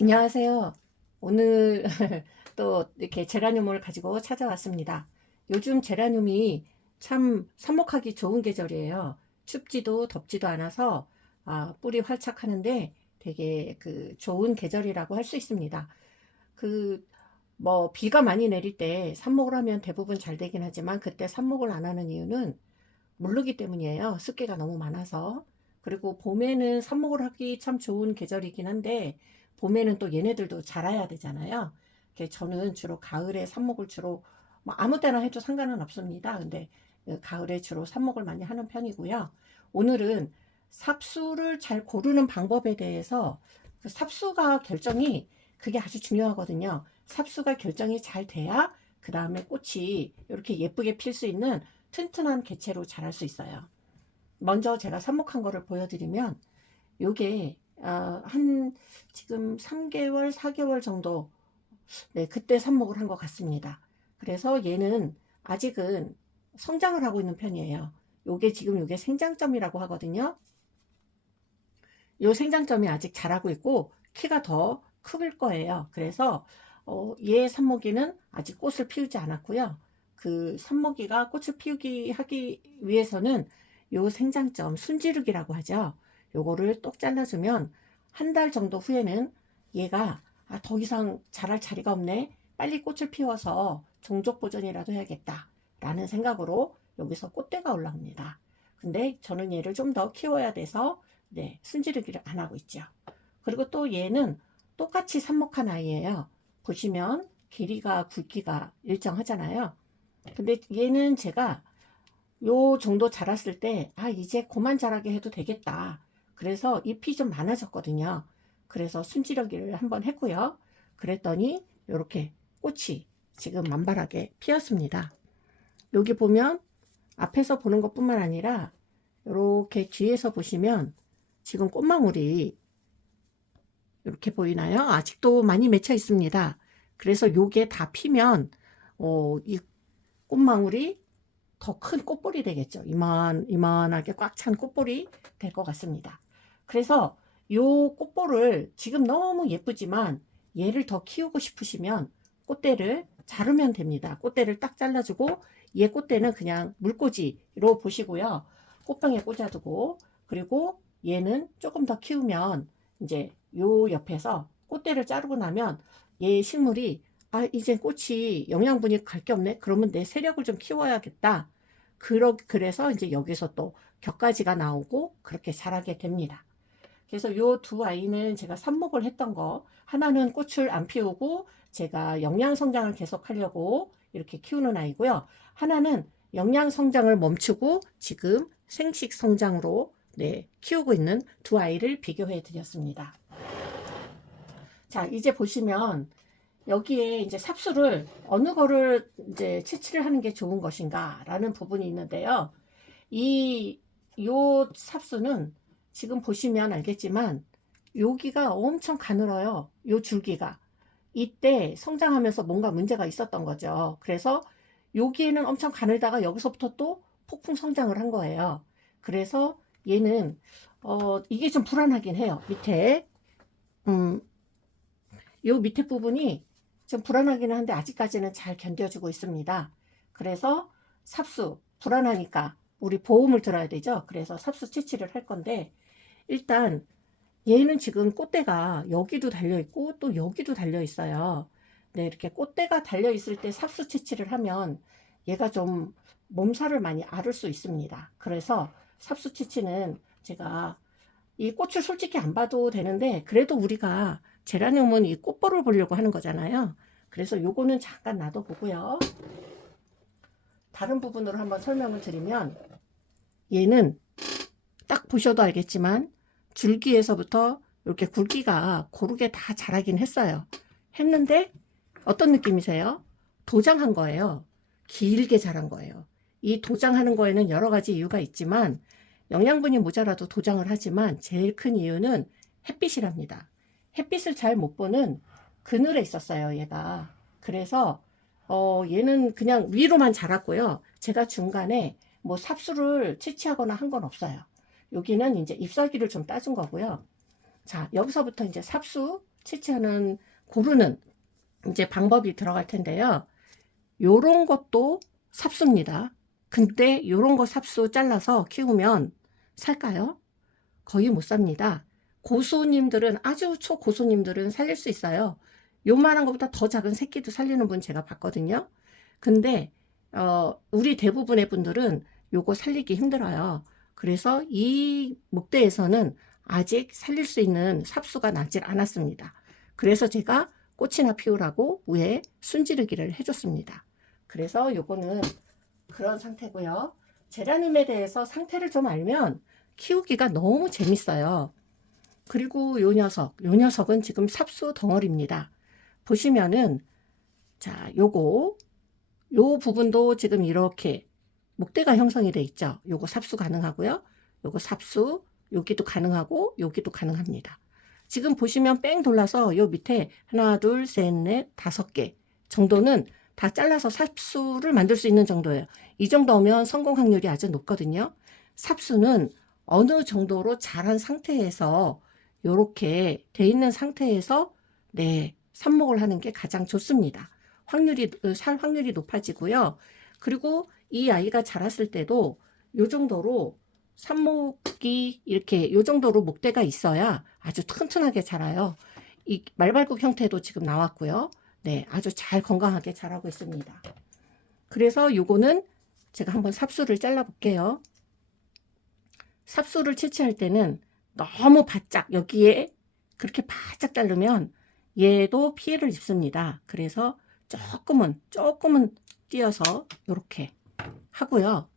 안녕하세요. 오늘 또 이렇게 제라늄을 가지고 찾아왔습니다. 요즘 제라늄이 참 삽목하기 좋은 계절이에요. 춥지도 덥지도 않아서 뿌리 활착하는데 되게 좋은 계절이라고 할 수 있습니다. 그 뭐 비가 많이 내릴 때 삽목을 하면 대부분 잘 되긴 하지만 그때 삽목을 안 하는 이유는 물르기 때문이에요. 습기가 너무 많아서. 그리고 봄에는 삽목을 하기 참 좋은 계절이긴 한데 봄에는 또 얘네들도 자라야 되잖아요. 저는 주로 가을에 삽목을 주로 뭐 아무 때나 해도 상관은 없습니다. 근데 가을에 주로 삽목을 많이 하는 편이고요. 오늘은 삽수를 잘 고르는 방법에 대해서 삽수가 결정이 그게 아주 중요하거든요. 삽수가 결정이 잘 돼야 그 다음에 꽃이 이렇게 예쁘게 필 수 있는 튼튼한 개체로 자랄 수 있어요. 먼저 제가 삽목한 거를 보여드리면 요게 한 지금 3개월, 4개월 정도 네, 그때 삽목을 한 것 같습니다. 그래서 얘는 아직은 성장을 하고 있는 편이에요. 요게 지금 요게 생장점이라고 하거든요. 요 생장점이 아직 자라고 있고 키가 더 클 거예요. 그래서 얘 삽목이는 아직 꽃을 피우지 않았고요. 그 삽목이가 꽃을 피우기 하기 위해서는 요 생장점 순지르기라고 하죠. 요거를 똑 잘라주면 한 달 정도 후에는 얘가 더 이상 자랄 자리가 없네. 빨리 꽃을 피워서 종족 보존이라도 해야겠다. 라는 생각으로 여기서 꽃대가 올라옵니다. 근데 저는 얘를 좀 더 키워야 돼서 네, 순지르기를 안 하고 있죠. 그리고 또 얘는 똑같이 삽목한 아이예요. 보시면 길이가 굵기가 일정하잖아요. 근데 얘는 제가 요 정도 자랐을 때 이제 그만 자라게 해도 되겠다. 그래서 잎이 좀 많아졌거든요. 그래서 순지르기를 한번 했고요. 그랬더니 이렇게 꽃이 지금 만발하게 피었습니다. 여기 보면 앞에서 보는 것뿐만 아니라 이렇게 뒤에서 보시면 지금 꽃망울이 이렇게 보이나요? 아직도 많이 맺혀 있습니다. 그래서 요게 다 피면 이 꽃망울이 더 큰 꽃볼이 되겠죠. 이만하게 꽉 찬 꽃볼이 될 것 같습니다. 그래서 요 꽃볼을 지금 너무 예쁘지만 얘를 더 키우고 싶으시면 꽃대를 자르면 됩니다. 꽃대를 딱 잘라주고 얘 꽃대는 그냥 물꽂이로 보시고요. 꽃병에 꽂아두고 그리고 얘는 조금 더 키우면 이제 요 옆에서 꽃대를 자르고 나면 얘 식물이 이제 꽃이 영양분이 갈 게 없네. 그러면 내 세력을 좀 키워야겠다. 그래서 이제 여기서 또 격가지가 나오고 그렇게 자라게 됩니다. 그래서 요 두 아이는 제가 삽목을 했던 거, 하나는 꽃을 안 피우고 제가 영양 성장을 계속 하려고 이렇게 키우는 아이고요. 하나는 영양 성장을 멈추고 지금 생식 성장으로 네, 키우고 있는 두 아이를 비교해 드렸습니다. 자, 이제 보시면 여기에 이제 삽수를 어느 거를 이제 채취를 하는 게 좋은 것인가 라는 부분이 있는데요. 요 삽수는 지금 보시면 알겠지만 여기가 엄청 가늘어요. 요 줄기가. 이때 성장하면서 뭔가 문제가 있었던 거죠. 그래서 여기에는 엄청 가늘다가 여기서부터 또 폭풍 성장을 한 거예요. 그래서 얘는 이게 좀 불안하긴 해요. 밑에 음, 요 밑에 부분이 좀 불안하기는 한데 아직까지는 잘 견뎌주고 있습니다. 그래서 삽수 불안하니까 우리 보험을 들어야 되죠. 그래서 삽수 채취를 할 건데 일단 얘는 지금 꽃대가 여기도 달려 있고 또 여기도 달려 있어요. 네, 이렇게 꽃대가 달려 있을 때 삽수 채취를 하면 얘가 좀 몸살을 많이 앓을 수 있습니다. 그래서 삽수 채취는 제가 이 꽃을 솔직히 안 봐도 되는데 그래도 우리가 제라늄은 이 꽃볼을 보려고 하는 거잖아요. 그래서 요거는 잠깐 놔둬보고요. 다른 부분으로 한번 설명을 드리면 얘는 딱 보셔도 알겠지만 줄기에서부터 이렇게 굵기가 고르게 다 자라긴 했어요. 했는데 어떤 느낌이세요? 도장한 거예요. 길게 자란 거예요. 이 도장하는 거에는 여러 가지 이유가 있지만 영양분이 모자라도 도장을 하지만 제일 큰 이유는 햇빛이랍니다. 햇빛을 잘 못 보는 그늘에 있었어요, 얘가. 그래서 얘는 그냥 위로만 자랐고요. 제가 중간에 뭐 삽수를 채취하거나 한 건 없어요. 여기는 이제 잎사귀를 좀 따준 거고요. 자, 여기서부터 이제 삽수 채취하는 고르는 이제 방법이 들어갈 텐데요. 요런 것도 삽수입니다. 근데 요런 거 삽수 잘라서 키우면 살까요? 거의 못 삽니다. 고수님들은, 아주 초고수님들은 살릴 수 있어요. 요만한 것보다 더 작은 새끼도 살리는 분 제가 봤거든요. 근데 우리 대부분의 분들은 요거 살리기 힘들어요. 그래서 이 목대에서는 아직 살릴 수 있는 삽수가 나질 않았습니다. 그래서 제가 꽃이나 피우라고 위에 순지르기를 해줬습니다. 그래서 요거는 그런 상태고요. 제라늄에 대해서 상태를 좀 알면 키우기가 너무 재밌어요. 그리고 요 녀석은 지금 삽수 덩어리입니다. 보시면은, 자, 요 부분도 지금 이렇게 목대가 형성이 돼 있죠. 요거 삽수 가능하고요. 요거 삽수, 여기도 가능하고, 여기도 가능합니다. 지금 보시면 뺑 돌라서 요 밑에 하나, 둘, 셋, 넷, 5개 정도는 다 잘라서 삽수를 만들 수 있는 정도예요. 이 정도면 성공 확률이 아주 높거든요. 삽수는 어느 정도로 자란 상태에서 이렇게 돼 있는 상태에서 삽목을 하는 게 가장 좋습니다. 살 확률이 높아지고요. 그리고 이 아이가 자랐을 때도 요 정도로 삽목이 이렇게 요 정도로 목대가 있어야 아주 튼튼하게 자라요. 이 말발굽 형태도 지금 나왔고요. 아주 잘 건강하게 자라고 있습니다. 그래서 요거는 제가 한번 삽수를 잘라 볼게요. 삽수를 채취할 때는 너무 바짝 여기에 그렇게 바짝 자르면 얘도 피해를 입습니다. 그래서 조금은 띄어서 이렇게 하고요.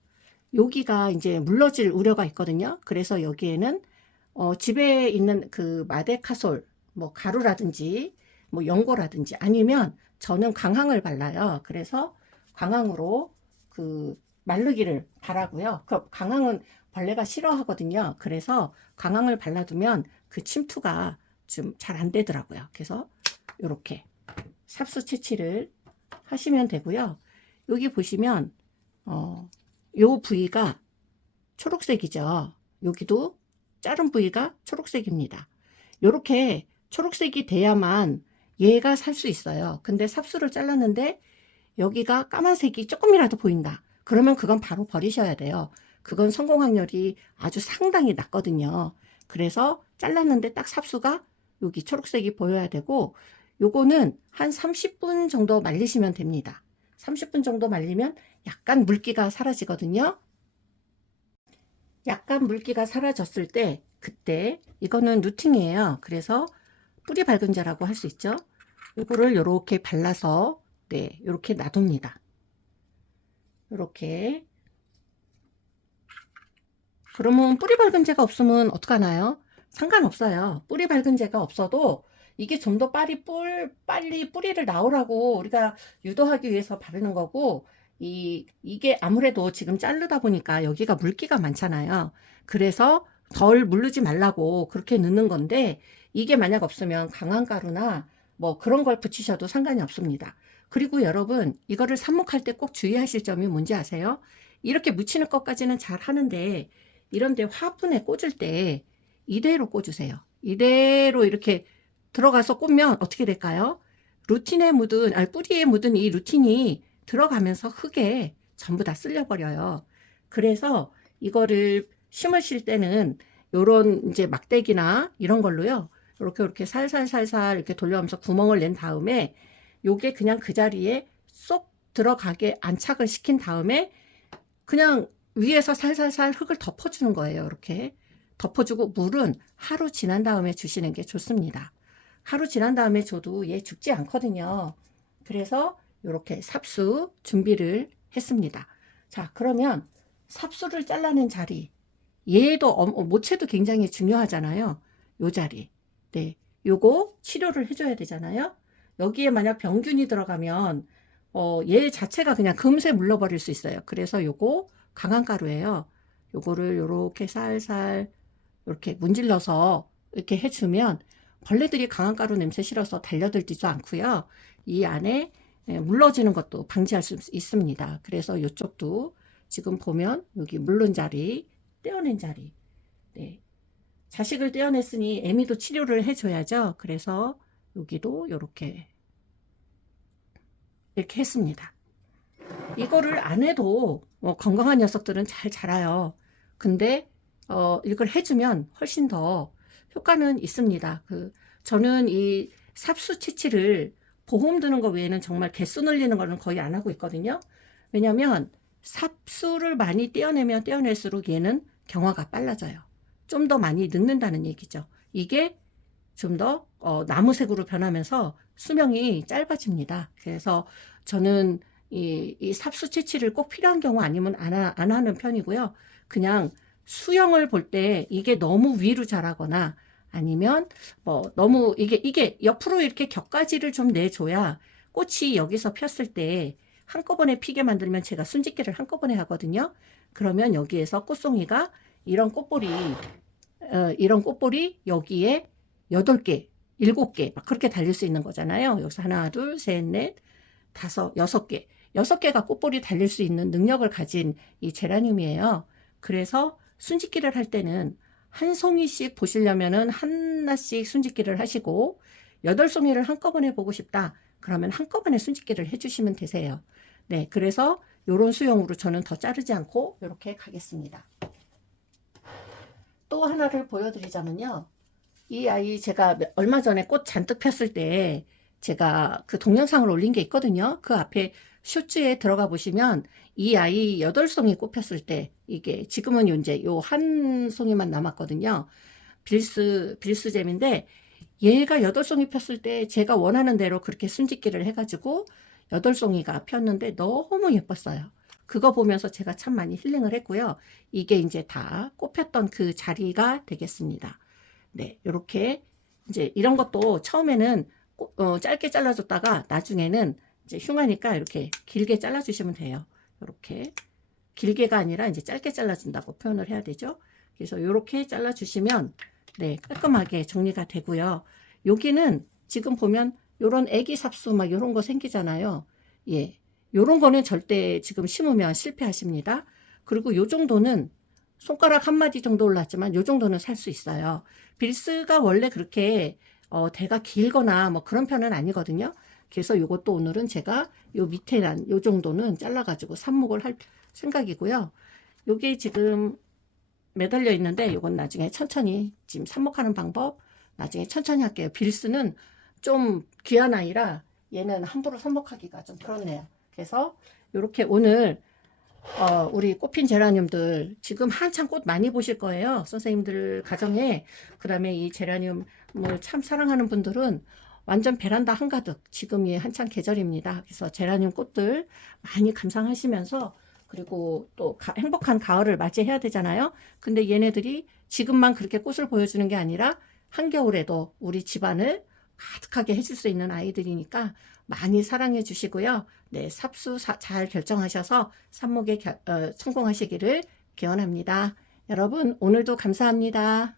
여기가 이제 물러질 우려가 있거든요. 그래서 여기에는 집에 있는 그 마데카솔, 뭐 가루라든지 뭐 연고라든지 아니면 저는 강황을 발라요. 그래서 강황으로 그 마르기를 바라고요. 그 강황은 벌레가 싫어하거든요. 그래서 강황을 발라두면 그 침투가 좀 잘 안 되더라고요. 그래서 이렇게 삽수 채취를 하시면 되고요. 여기 보시면 요 부위가 초록색이죠. 여기도 자른 부위가 초록색입니다. 이렇게 초록색이 돼야만 얘가 살 수 있어요. 근데 삽수를 잘랐는데 여기가 까만색이 조금이라도 보인다. 그러면 그건 바로 버리셔야 돼요. 그건 성공 확률이 아주 상당히 낮거든요. 그래서 잘랐는데 딱 삽수가 여기 초록색이 보여야 되고, 요거는 한 30분 정도 말리시면 됩니다. 30분 정도 말리면 약간 물기가 사라지거든요. 약간 물기가 사라졌을 때 그때 이거는 루팅이에요. 그래서 뿌리 밝은제라고 할 수 있죠. 요거를 요렇게 발라서 요렇게 놔둡니다. 요렇게. 그러면 뿌리 밝은제가 없으면 어떡하나요? 상관없어요. 뿌리 밝은제가 없어도 이게 좀 더 빨리 뿌리를 나오라고 우리가 유도하기 위해서 바르는 거고, 이게 아무래도 지금 자르다 보니까 여기가 물기가 많잖아요. 그래서 덜 물르지 말라고 그렇게 넣는 건데, 이게 만약 없으면 강황가루나 뭐 그런 걸 붙이셔도 상관이 없습니다. 그리고 여러분, 이거를 삽목할 때 꼭 주의하실 점이 뭔지 아세요? 이렇게 묻히는 것까지는 잘 하는데, 이런데 화분에 꽂을 때 이대로 꽂으세요. 이대로 이렇게 들어가서 꽂으면 어떻게 될까요? 뿌리에 묻은 이 루틴이 들어가면서 흙에 전부 다 쓸려버려요. 그래서 이거를 심으실 때는 요런 이제 막대기나 이런 걸로요. 이렇게 살살살살 이렇게 돌려가면서 구멍을 낸 다음에 요게 그냥 그 자리에 쏙 들어가게 안착을 시킨 다음에 그냥 위에서 살살살 흙을 덮어주는 거예요. 이렇게 덮어주고, 물은 하루 지난 다음에 주시는 게 좋습니다. 하루 지난 다음에 줘도 얘 죽지 않거든요. 그래서 이렇게 삽수 준비를 했습니다. 자, 그러면 삽수를 잘라낸 자리, 얘도 모체도 굉장히 중요하잖아요. 요 자리. 요거 치료를 해줘야 되잖아요. 여기에 만약 병균이 들어가면 얘 자체가 그냥 금세 물러버릴 수 있어요. 그래서 요거 강황가루예요. 요거를 요렇게 살살 이렇게 문질러서 이렇게 해주면 벌레들이 강황가루 냄새 싫어서 달려들지도 않고요. 이 안에 물러지는 것도 방지할 수 있습니다. 그래서 이쪽도 지금 보면 여기 물른 자리, 떼어낸 자리. 자식을 떼어냈으니 애미도 치료를 해줘야죠. 그래서 여기도 이렇게 했습니다. 이거를 안 해도 건강한 녀석들은 잘 자라요. 근데 이걸 해주면 훨씬 더 효과는 있습니다. 저는 이 삽수치치를 보험 드는 거 외에는 정말 개수 늘리는 거는 거의 안 하고 있거든요. 왜냐면 삽수를 많이 떼어내면 떼어낼수록 얘는 경화가 빨라져요. 좀 더 많이 늙는다는 얘기죠. 이게 좀 더 나무색으로 변하면서 수명이 짧아집니다. 그래서 저는 이 삽수치치를 꼭 필요한 경우 아니면 안 하는 편이고요. 그냥 수영을 볼 때 이게 너무 위로 자라거나 아니면 뭐 너무 이게 옆으로 이렇게 격가지를 좀 내줘야 꽃이 여기서 폈을 때 한꺼번에 피게 만들면 제가 순짓기를 한꺼번에 하거든요. 그러면 여기에서 꽃송이가 이런 꽃볼이 여기에 8개, 7개 막 그렇게 달릴 수 있는 거잖아요. 여기서 하나, 둘, 셋, 넷, 다섯, 6개. 6개가 꽃볼이 달릴 수 있는 능력을 가진 이 제라늄이에요. 그래서 순짓기를 할 때는 한 송이씩 보시려면은 하나씩 순짓기를 하시고 8송이를 한꺼번에 보고 싶다. 그러면 한꺼번에 순짓기를 해주시면 되세요. 네, 그래서 요런 수영으로 저는 더 자르지 않고 이렇게 가겠습니다. 또 하나를 보여드리자면요. 이 아이 제가 얼마 전에 꽃 잔뜩 폈을 때 제가 그 동영상을 올린 게 있거든요. 그 앞에 쇼츠에 들어가 보시면 이 아이 8송이 꽃 폈을 때 이게 지금은 이제 요 한 송이만 남았거든요. 빌스잼인데 얘가 8송이 폈을 때 제가 원하는 대로 그렇게 순짓기를 해가지고 8송이가 폈는데 너무 예뻤어요. 그거 보면서 제가 참 많이 힐링을 했고요. 이게 이제 다 꽃폈던 그 자리가 되겠습니다. 네, 이렇게 이제 이런 것도 처음에는 짧게 잘라줬다가 나중에는 이제 흉하니까 이렇게 길게 잘라주시면 돼요. 이렇게 길게가 아니라 이제 짧게 잘라준다고 표현을 해야 되죠. 그래서 이렇게 잘라주시면 네, 깔끔하게 정리가 되고요. 여기는 지금 보면 요런 애기 삽수 막 요런 거 생기잖아요. 예, 요런 거는 절대 지금 심으면 실패하십니다. 그리고 요 정도는 손가락 한 마디 정도 올랐지만 요 정도는 살 수 있어요. 빌스가 원래 그렇게 대가 길거나 뭐 그런 편은 아니거든요. 그래서 요것도 오늘은 제가 요 밑에 난 요 정도는 잘라가지고 삽목을 할 생각이고요. 요게 지금 매달려 있는데 요건 나중에 천천히 지금 삽목하는 방법 나중에 천천히 할게요. 빌스는 좀 귀한 아이라 얘는 함부로 삽목하기가 좀 그렇네요. 그래서 요렇게 오늘 우리 꽃핀 제라늄들 지금 한창 꽃 많이 보실 거예요. 선생님들 가정에. 그 다음에 이 제라늄을 참 사랑하는 분들은 완전 베란다 한가득 지금이 한창 계절입니다. 그래서 제라늄 꽃들 많이 감상하시면서 그리고 또 행복한 가을을 맞이해야 되잖아요. 근데 얘네들이 지금만 그렇게 꽃을 보여주는 게 아니라 한겨울에도 우리 집안을 가득하게 해줄 수 있는 아이들이니까 많이 사랑해 주시고요. 네, 삽수 잘 결정하셔서 삽목에 성공하시기를 기원합니다. 여러분, 오늘도 감사합니다.